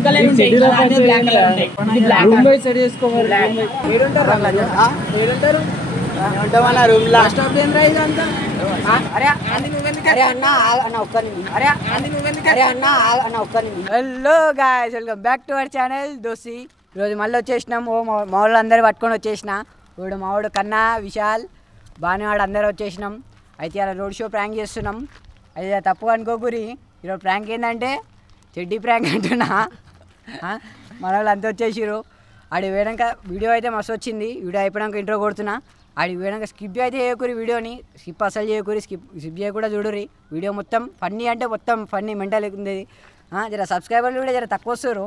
Hello guys, welcome back to our channel దోసి. ఈరోజు మళ్ళీ వచ్చేసినాం. మా వాళ్ళు అందరూ పట్టుకొని వచ్చేసిన. ఇప్పుడు మా వాడు కన్నా, విశాల్, బానివాడు అందరూ వచ్చేసినాం. అయితే అలా రోడ్ షో ప్రాంక్ చేస్తున్నాం. అయితే తప్పుగా అనుకోకూరి. ఈరోజు ప్రాంక్ ఏంటంటే చెడ్డీ ప్రాంక్ అంటున్నా. మన వాళ్ళు అంతా వచ్చేసారు. ఆడి వేయడాక వీడియో అయితే మస్తు వచ్చింది. వీడియో అయిపోయాక ఇంట్రో కొడుతున్నా. ఆడి వేయడాక స్కిప్ అయితే చేయకూరి. వీడియోని స్కిప్ అసలు చేయకూరి. స్కిప్ చేయకుండా చూడుర్రి. వీడియో మొత్తం ఫన్నీ అంటే మొత్తం ఫన్నీ మెంటల్ ఉంది. జర సబ్స్క్రైబర్లు కూడా జర తక్కువ వస్తారు.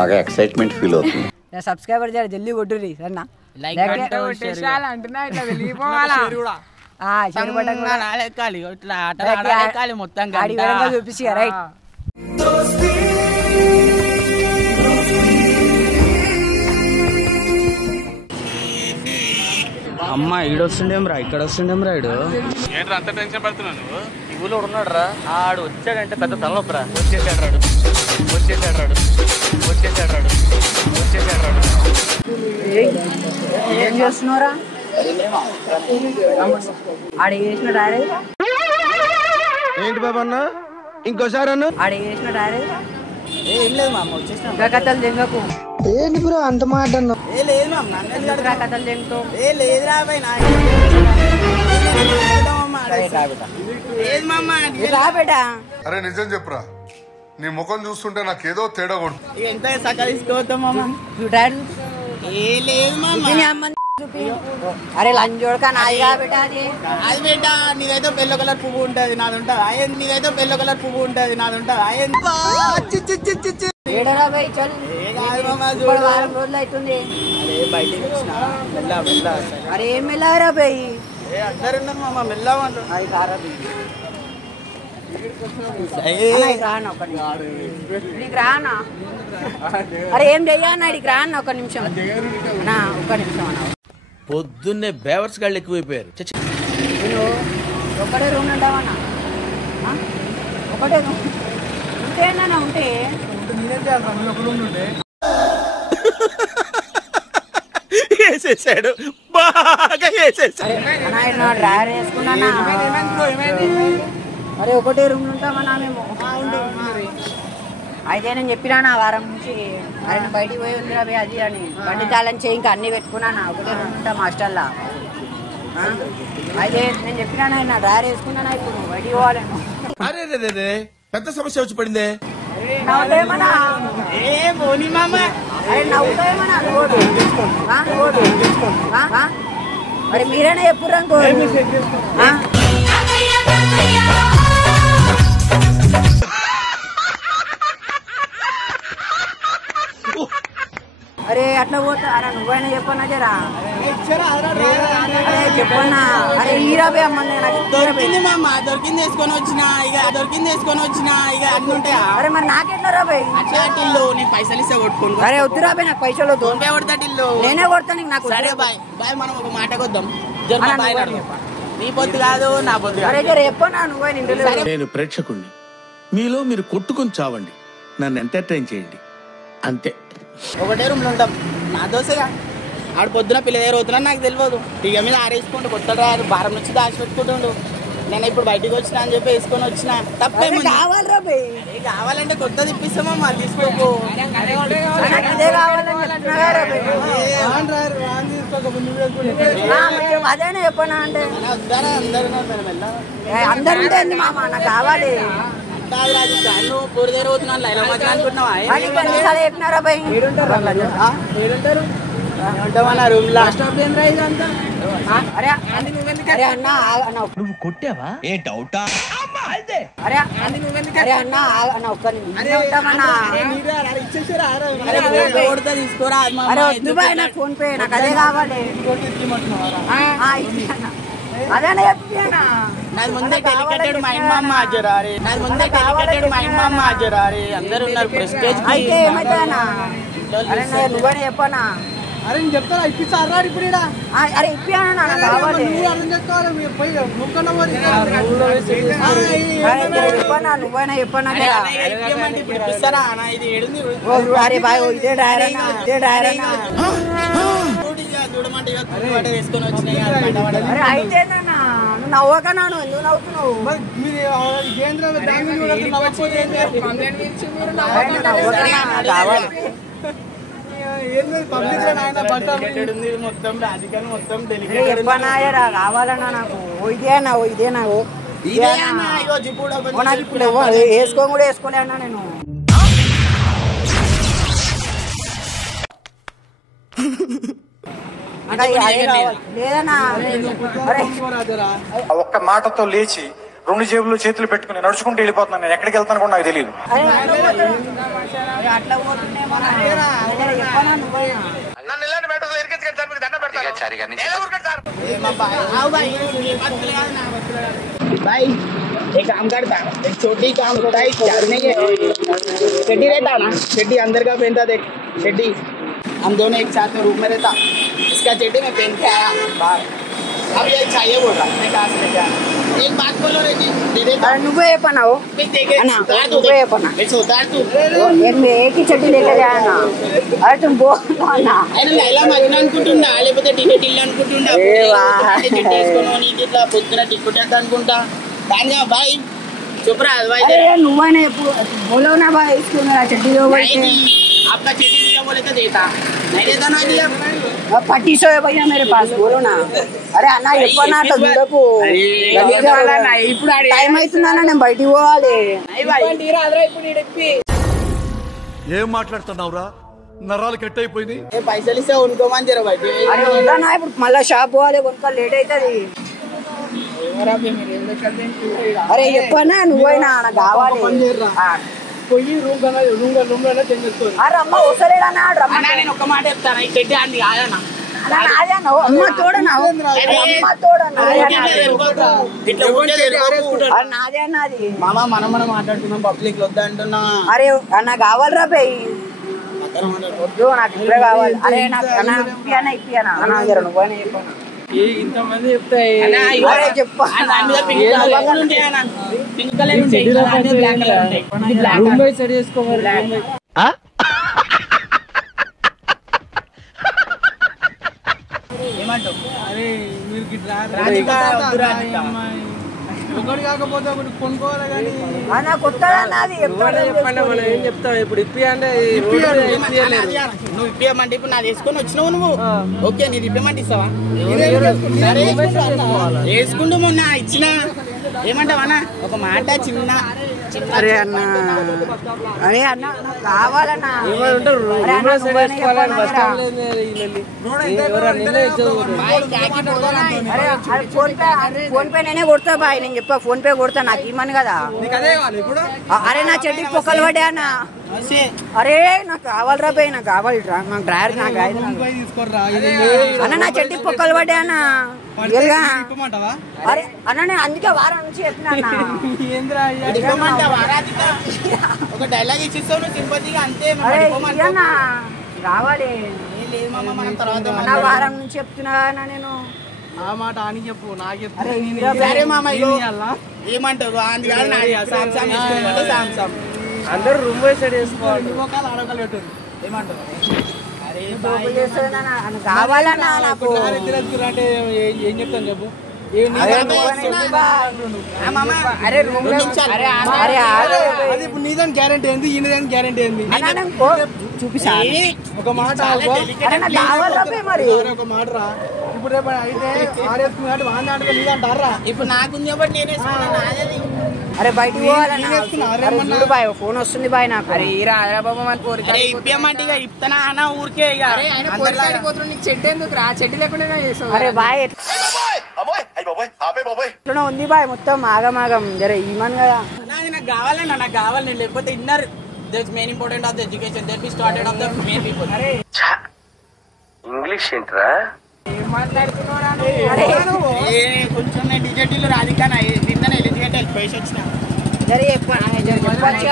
బాగా ఎక్సైట్మెంట్ ఫీల్ అవుతుంది. సబ్స్క్రైబర్ జర జల్దీ కొట్టుర్రి సరేనా. చూపిస్తా రైట్. అమ్మ ఈడొస్తుండేం రా, ఇక్కడ వస్తుండేం రా. ఇడు ఏంట్రా అంత టెన్షన్ పడుతున్నావు నువ్వు? ఈ ఊళ్ళో ఉన్నాడు రా. ఆడు వచ్చాడంటే పెద్ద తలనొప్పి రా. వచ్చేసాడు. ఏం చేస్తున్నారా? ఆడి చేసిన డాడీ ఏంటి బాబా అన్న? ఇంకోసారి అన్న ఆడి చేసిన డాడీ ఏం లేదు మా అమ్మ వచ్చేసిన. ఇంకా కథలు తెంగకు. ఏంటి బ్రో అంత మాట అన్న? లేదు కథలు తెంగుతావు. అరే నిజం చెప్పురా, నీ ముఖం చూస్తుంటే నాకేదో తేడా కొడుతుంది. ఎంత సక్క తీసుకోవద్దాం మామ. అరే లంజోడక నాదిగా బేటా. అది బేటా నీదైతే ఎల్లో కలర్ పువ్వు ఉంటది, నాది ఉంటది. వారం రోజులు అవుతుంది. బయటికి వచ్చిన అరే ఏం మెల్లరా బయ్? అందరు ఉన్నారు మామ, మెల్లమంటారు. అది కారా నీకు రానా? అరే ఏం చెయ్యన్నా ఇడికి రాన్న. ఒక్క నిమిషం అన్న. పొద్దున్నే బేవర్స్ గాళ్ళు ఎక్కువైపోయారు. నేను ఒకటే రూమ్ ఉంటావన్నా? ఒకటే రూమ్ ఉంటేనా? ఉంటే వేసేసాడు, బాగా వేసేసాడు. డ్రైవర్ వేసుకున్నా. అరే ఒకటే రూమ్ ఉంటామన్నా మేము. అయితే నేను చెప్పినా వారం నుంచి ఆయన బయటికి పోయి ఉందిరా పోయి అది అని. బండి తాళం చేయి ఇంకా అన్నీ పెట్టుకున్నాను. ఒకటే రూమ్ ఉంటాం హాస్టల్లో. అయితే నేను చెప్పినా ఆయన డ్రైవర్ వేసుకున్నానా. ఇప్పుడు బయటికి పోవాలేమో. అరే పెద్ద సమస్య వచ్చి పడిందే. నవ్వుతాయేమన్నా? అరే నవ్వుతాయేమన్నా? మరి మీరైనా చెప్పుర్రు అనుకో. అరే అట్లా పోతా. అరే నువ్వైనా చెప్పన్నా జరా. అరే చెప్పన్నా. అరే హీరా బే అమ్మ. దొరికింది మామ, దొరికింది వేసుకొని వచ్చిన ఇక అన్ని ఉంటాయా? అరే మరి నాకెట్లా రాబాయ్? అట్లా నీకు పైసలు ఇస్తే కొట్టుకోండి. అరే వద్దురా బాయ్, నాకు పైసలు వద్దు. కొడతాటిల్లు నేనే కొడతాను నాకు. సరే బాయ్ మనం ఒక మాట కొద్దాం. నీ పొద్దు కాదు నా పొద్దు. అరే జర చెప్పన్నా నువ్వే. నేను ప్రేక్షకుణ్ణి, మీలో మీరు కొట్టుకొని చావండి, నన్ను ఎంటర్టైన్ చేయండి అంతే. ఒకటే రూమ్ లో ఉంటాం. నా దోశగా ఆడు పొద్దున పిల్ల దగ్గర అవుతున్నా నాకు తెలియదు. ఇక మీద ఆరేసుకుంటూ కొత్త డ్రైవర్ భారం నుంచి దాచి పెట్టుకుంటుండు. నేను ఇప్పుడు బయటికి వచ్చినా అని చెప్పి వేసుకొని వచ్చిన. తప్పేమో కావాలంటే కొత్తది ఇప్పిస్తామమ్మా, తీసుకోకు. అదేనా చెప్పనా అంటే అందరు ఉంటుంది మామ, నాకు కావాలి. నువ్వు పూరి దగ్గర అవుతున్నాను లైలా మాత్రం అనుకుంటున్నావా? చెప్పినారా బాయ్? నువ్వు కొట్టావా? ఏ డౌటా? అరే అన్న ఒక్క తీసుకోరా. అరే వద్దు బాయ్, నాకు ఫోన్ పే, నాకు అదే కావాలి. అదేనా చెప్పినా? నాది ముందే టెలికటెడ్ మైండ్ మామ జరారే. అందరు ఉన్నారు ప్రెస్టేజ్. అయితే ఏమైతే నువ్వైనా చెప్పనా? అరే నేను చెప్తాను ఇప్పిస్తారా ఇప్పుడు ఈడ? అరే ఇప్పియానా నాకు కావాలి. నువ్వు అర్థం చేసుకోవాలి మీరు పోయి నువ్వుకన్నా మరి చెప్పనా నువ్వైనా చెప్పనా ఇప్పిస్తారా అన్న ఇది ఏడుంది అరే బాయ్ ఇదే డైరెనా చూడమంటే వేసుకొని వచ్చినాయి అరే అయితేనా నువ్వు నవ్వకనా నువ్వు ఎందుకు నవ్వుతున్నావు కావాలి మొత్తం రాజకీయాలు మొత్తం చెప్పనాయరా కావాలన్నా నాకు ఇదేనా నాకు ఇప్పుడు వేసుకోని కూడా వేసుకోలే అన్నా నేను లేదన్నా ఒక్క మాటతో లేచి 2 జేబులు చేతులు పెట్టుకుని నడుచుకుంటూ వెళ్ళిపోతున్నాను. నేను ఎక్కడికి వెళ్తాను కూడా నాకు తెలియదు. అట్లా పోతుందేమో भाई एक काम करता एक छोटी काम होता है चढ़ने के चड्डी रहता ना चड्डी अंदर का पहनता देख चड्डी हम दोनों एक साथ में रूम में रहता इसका चड्डी मैं पहन के आया बाहर अब ये चाहिए बोल रहा मैं कहाँ से लेके आया एक बात बोलो रे जी दे देता నువ్వే చెప్పన్నావు उतार तू एक ही चड्डी लेके जाना अरे तुम बोल ना ఆయన లైలా మగ్న అనుకుంటుండా లేకపోతే టికెట్ ఇల్లు అనుకుంటుండా చెడ్డి వేసుకొని నీకు ఇట్లా పొద్దున టికెట్ ఎంత అనుకుంటా దానిగా బాయ్ చూపరా బాయ్ నువ్వనే बोलो ना भाई इसको मेरा चड्डी दो भाई आपका चड्डी दिया बोले तो देता नहीं देता ना दिया 2500 है भैया मेरे पास बोलो ना अरे అన్న చెప్పనా అట్లా చూడకు ఇప్పుడు టైం అవుతుందన్నా నేను బయటికి పోవాలి ఏం మాట్లాడుతున్నావురా? నరాలు కట్ అయిపోయింది. పైసలు ఇస్తే ఉనుకోమని జర బయట అరే వద్దన్నా ఇప్పుడు మళ్ళీ షాప్ పోవాలి కొంత లేట్ అవుతుంది అరే చెప్పనా నువ్వైనా నాకు కావాలి పోయి రూమ్ లో చేంజ్ చేసుకోవాలి. అరే అమ్మ వస్తలేడన్నా నేను ఒక మాట చెప్తాను ఈ చెడ్డి అంది కాదన్నా అమ్మ తోడనా అమ్మ తోడనా నాదే అన్నది మామ మనం మాట్లాడుతున్నాం పబ్లిక్ వద్దా అంటున్నా అరే నాకు కావాలరా పోయి నాకు ఇప్పుడే కావాలి అరే నాకు ఇప్పియానా అన్న నువ్వైనా చెప్పాను ఇంతమంది చెప్తాయి చెప్పు రూమ్ బై సెట్ చేసుకోవాలి అరే మీరు ఒకటి కాకపోతే ఒకటి కొనుక్కోవాలి కానీ చెప్పండి మనం ఏం చెప్తాం ఇప్పుడు ఇప్పి అంటే నువ్వు ఇప్పమంటే ఇప్పుడు నాది వేసుకొని వచ్చినావు నువ్వు ఓకే నీది ఇప్పమంటే ఇస్తావా వేసుకుంటూ మొన్న ఇచ్చిన ఏమంటావన్నా ఒక మాట చిన్న అరే అన్న అరే అన్న కావాలన్నా ఫోన్ పే నేనే కొడతా బాయ్ నేను చెప్పా ఫోన్ పే కొడతా నాకు ఇమ్మని కదా అరే నా చెడ్డి పొక్కలు పడ్డా అన్న అరే నాకు కావాలరా పోయి నాకు కావాలి నాకు డ్రైవర్ నాకు అన్న నా చెడ్డి పొక్కలు పడ్డా అన్న అరే అన్న నేను అందుకే వారం నుంచి చెప్తున్నా ఒక డైలాగ్ ఇచ్చిస్తావు నువ్వు సింపతిగా అంతే రావాలి నా వారం నుంచి చెప్తున్నా నేను ఆ మాట అని చెప్పు నాకు చెప్పు సరే మామ ఏమంటారు అంది కాదు సామ్సంగ్ అందరూ రూమ్ బై సెట్ చేసుకోవాలి ఆడకాలు పెట్టారు ఏమంటారు కావాలన్నా నాకు అంటే ఏం చెప్తాను చెప్పు అరే ఇప్పుడు నీదాని గ్యారంటీ ఏంది ఈయనదాని గ్యారంటీ ఏంది చూపిస్తా ఒక మాట ఒక మాట రా ఇప్పుడు రేపు అయితే ఆడేసుకున్నట్టు వాడిని ఆడుకో నీదంటారా ఇప్పుడు నాకుంది కాబట్టి నేను అరే బయటకు పోవాలన్నా బాయ్ ఫోన్ వస్తుంది బాయ్ నాకు అరే ఇప్పమంటే ఇక ఇప్తానా అన్న ఊరికే ఇక చెడ్డు ఎందుకు రా చెడ్డు లేకుండా అరే బాయ్ ఉంది బాయ్ మొత్తం ఆగమాగం జర ఈమన్ కదా నాకు కావాలన్నా నాకు కావాలి లేకపోతే inner that's main important of the education that be started off the main people English ఏంట్రా? ఏం మాట్లాడుతున్నావు కొంచెం నేను డిజెటీలు రాధికానా నిన్న ఎలిజిగేట్ వెళ్ళిపోయి వచ్చిన జర చెప్పచ్చు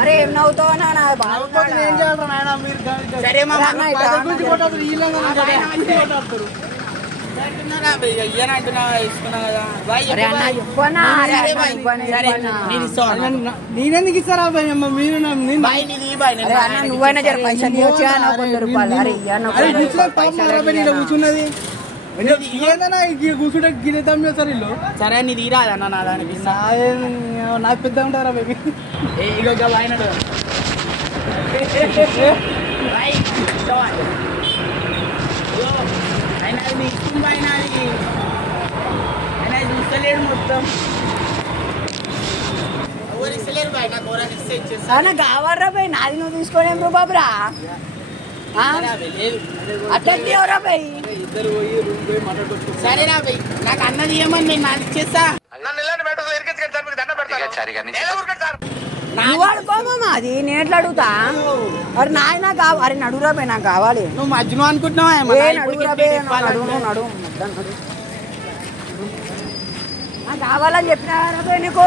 అరే ఏం నవ్వుతావు నా ఏం చేయాలరా నాయన మీరు సరే మామ గురించి కొట్టారు వీళ్ళని నేనెందుకు ఇస్తారా మీరు నువ్వైనా జర పైసలు ఇవ్వచ్చా నాకు 100 రూపాయలు అరే కూర్చున్నది ఏదన్నా కూర్చుంటే గిరిద్దాం చేస్తారు వీళ్ళు. సరే నీ తీరాదన్న నా దానికి నాకు పెద్ద ఉంటారా బేబీ చూస్తలేడు మొత్తం కావాలరా పోయి నాది నువ్వు తీసుకోలేం రూ బాబురా అట్లా పోయి సరేనా పోయి నాకు అన్నది ఏమని నేను నాకు ఇచ్చేస్తా నువ్వు అడుకోమా అది నేను ఎట్లా అడుగుతా అరే నాయన అరే నడురా పోయి నాకు కావాలి నువ్వు మధ్యలో అనుకుంటున్నావా నడుగురా పోయి నడు నాకు కావాలని చెప్పినా పోయి నీకు